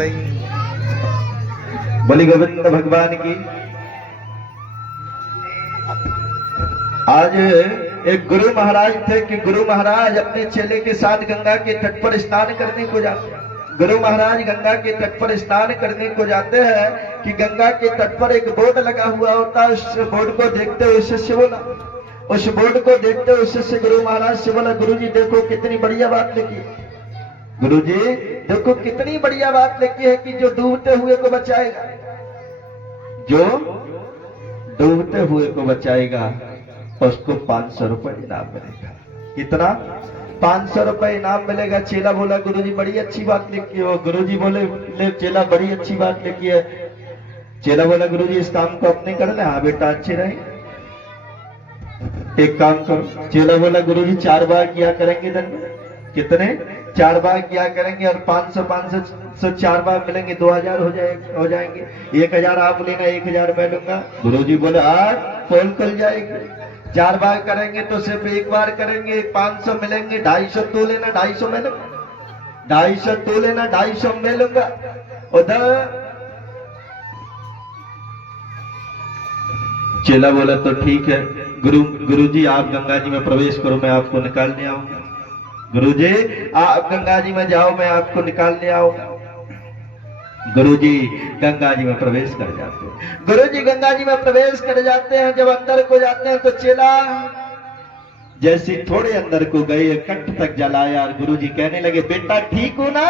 रही। बोली गोविंद भगवान की। आज एक गुरु महाराज थे कि गुरु महाराज अपने चेले के साथ गंगा के तट पर स्नान करने को जाते हैं। गुरु महाराज गंगा के तट पर स्नान करने को जाते हैं कि गंगा के तट पर एक बोर्ड लगा हुआ होता है। उस बोर्ड को देखते हुए शिष्य बोला, उस बोर्ड को देखते हुए शिष्य गुरु महाराज से बोला, गुरु जी देखो कितनी बढ़िया बात लिखी है। गुरु जी देखो कितनी बढ़िया बात लिखी है कि जो डूबते हुए को बचाएगा, जो डूबते हुए को बचाएगा उसको 500 रुपए इनाम मिलेगा। कितना? 500 रुपए इनाम मिलेगा। चेला बोला, गुरुजी बड़ी अच्छी बात लिखी है। गुरुजी बोले, ले चेला बड़ी अच्छी बात लिखी है। चेला बोला, गुरुजी इस काम को अपने कर ले। हाँ बेटा अच्छे रहे, एक काम करो। चेला बोला, गुरुजी 4 बार किया करेंगे दिन में। कितने? 4 बार किया करेंगे और 500 4 बार मिलेंगे, 2000 हो जाएंगे। 1000 आप लेना, 1000 मैं लूंगा। गुरुजी बोले, आज पोल खुल जाएगी। 4 बार करेंगे तो सिर्फ 1 बार करेंगे, 500 मिलेंगे। 250 तू लेना, 250 मैं लूंगा। 250 तू लेना, 250 मैं लूंगा। उधर चेला बोला, तो ठीक है गुरुजी आप गंगा जी में प्रवेश करो, मैं आपको निकालने आऊंगा। गुरुजी आप गंगा जी में जाओ, मैं आपको निकालने आऊंगा। गुरुजी गंगा जी में प्रवेश कर जाते हैं। गुरुजी गंगा जी में प्रवेश कर जाते हैं। जब अंदर को जाते हैं तो चेला जैसे थोड़े अंदर को गए, कंठ तक जलाया और गुरुजी कहने लगे, बेटा ठीक हो ना,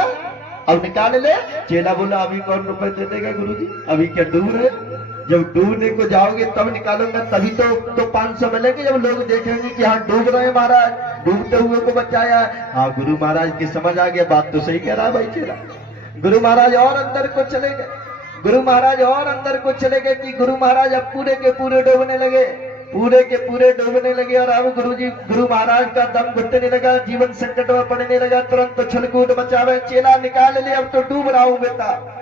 अब निकाल ले। चेला बोला, अभी कौन रुपए दे देगा गुरुजी, अभी क्या डूब रहे? जब डूबने को जाओगे तब निकालूंगा, तभी तो 500 मिलेंगे। जब लोग देखेंगे कि हाँ डूब रहे हैं महाराज, डूबते हुए को बचाया। हाँ गुरु महाराज की समझ आ गया, बात तो सही कह रहा है भाई चेला। गुरु महाराज और अंदर को चले गए। गुरु महाराज और अंदर को चले गए कि गुरु महाराज अब पूरे के पूरे डूबने लगे, पूरे के पूरे डूबने लगे। और अब गुरु महाराज का दम घुटने लगा, जीवन संकट में पड़ने लगा। तुरंत तो छलकूट मचावे, चेला निकाल ले, अब तो डूब रहा हूं बेटा।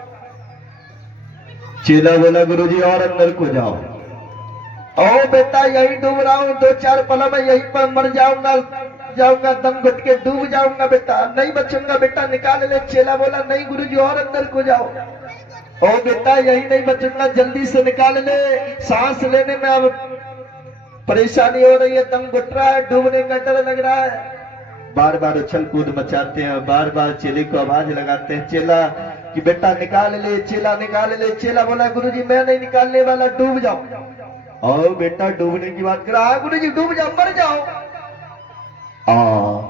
चेला बोला, गुरुजी और अंदर को जाओ। ओ बेटा यही डूब रहा हूं, 2-4 पल में यहीं पर मर जाऊंगा, दम घुट के डूब जाऊंगा बेटा, नहीं बचूंगा बेटा, निकाल ले। चेला बोला, नहीं गुरुजी और अंदर को जाओ। ओ बेटा यही नहीं बचूंगा, जल्दी से निकाल ले, सांस लेने में अब परेशानी हो रही है, दम घुट रहा है, डूबने का डर लग रहा है। बार बार उछल कूद मचाते हैं, बार बार चेले को आवाज लगाते हैं, चेला कि बेटा निकाल ले, चेला निकाल ले। चेला बोला, गुरुजी मैं नहीं निकालने वाला, डूब जाओ। और बेटा डूबने की बात कर रहा है, गुरुजी डूब जाओ, मर जाओ।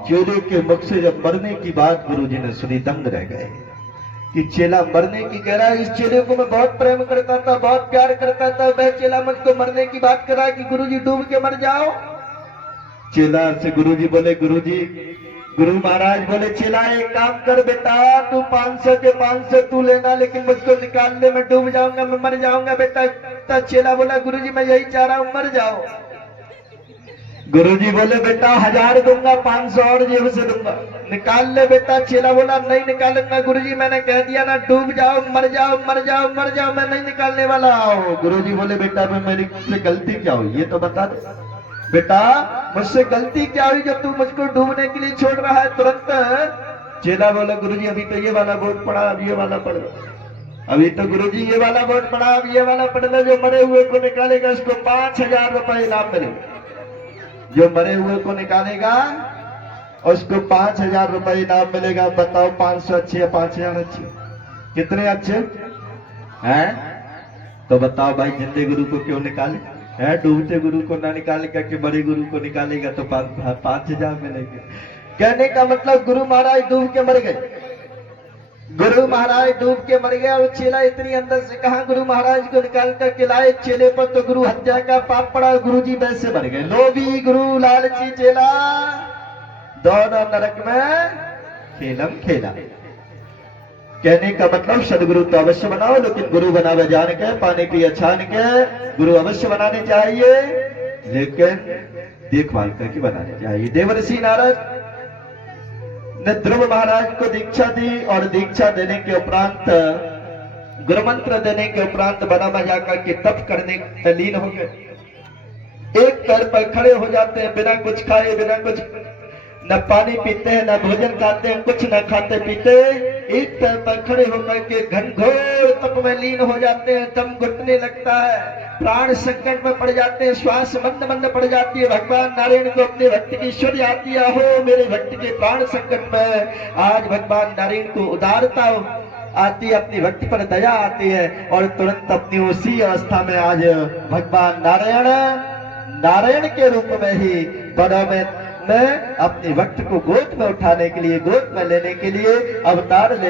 चेले के मुख से जब मरने की बात गुरुजी ने सुनी, दंग रह गए कि चेला मरने की कह रहा है। इस चेले को मैं बहुत प्रेम करता था, बहुत प्यार करता था, वह चेला मुझको मरने की बात कर रहा है कि गुरुजी डूब के मर जाओ। चेला से गुरुजी बोले, गुरु महाराज बोले, चेला एक काम कर बेटा, तू 500 के 500 तू लेना, लेकिन मुझको निकाल ले, मैं डूब जाऊंगा, मैं मर जाऊंगा बेटा। चेला बोला, गुरुजी मैं यही चाह रहा हूं, मर जाओ। गुरुजी बोले, बेटा 1000 दूंगा, 500 और जेब से दूंगा, निकाल ले बेटा। चेला बोला, नहीं निकालूंगा गुरुजी, मैंने कह दिया ना, डूब जाओ, मर जाओ, मर जाओ, मर जाओ, मैं नहीं निकालने वाला। गुरुजी बोले, बेटा मेरी से गलती क्या हुई ये तो बता दे बेटा, मुझसे गलती क्या हुई जो तू मुझको डूबने के लिए छोड़ रहा है तुरंत। चेला बोला, गुरुजी अभी तो ये वाला बोर्ड पड़ा, अब ये वाला पढ़ लो। अभी तो गुरुजी ये वाला बोर्ड पड़ा, अब ये वाला पढ़ लो। जो मरे हुए को निकालेगा उसको 5000 रुपए इनाम मिलेगा। जो मरे हुए को निकालेगा उसको 5000 रुपए इनाम मिलेगा। बताओ 500 अच्छे या 5000 अच्छे? कितने अच्छे हैं? तो बताओ भाई, जिंदे गुरु को क्यों निकाले है? डूबते गुरु को ना निकालेगा कि बड़े गुरु को निकालेगा तो 5000 मिलेंगे। कहने का मतलब गुरु महाराज डूब के मर गए, गुरु महाराज डूब के मर गया। और चेला इतनी अंदर से कहा गुरु महाराज को निकाल कर के लाए, चेले पर तो गुरु हत्या का पाप पड़ा, गुरुजी वैसे मर गए। लोभी गुरु लालची चेला, दोनों नरक में खेलम खेला। कहने का मतलब सदगुरु तो अवश्य बनाओ, लेकिन गुरु बनावे जान के, पानी पिए छान के। गुरु अवश्य बनाने चाहिए, लेकिन देखभाल करके बनाने चाहिए। देवर्षि नारद ने ध्रुव महाराज को दीक्षा दी और दीक्षा देने के उपरांत, गुरु मंत्र देने के उपरांत बना बजा करके तप करने में लीन हो गए। एक पैर पर खड़े हो जाते हैं, बिना कुछ खाए, बिना कुछ न पानी पीते हैं, न भोजन खाते हैं, कुछ न खाते पीते। एक पैर पर खड़े होकर के घनघोर तप में लीन हो जाते हैं। दम घुटने लगता है, प्राण संकट में पड़ जाते हैं, श्वास मंद मंद पड़ जाती है। भगवान नारायण को अपने भक्त की ईश्वरी आती है, हो मेरे भक्त के प्राण संकट में। आज भगवान नारायण को उदारता आती है, अपनी भक्ति पर दया आती है और तुरंत अपनी उसी अवस्था में आज भगवान नारायण के रूप में ही बड़ा में अपने भक्त को गोद में उठाने के लिए, गोद में लेने के लिए अवतार ले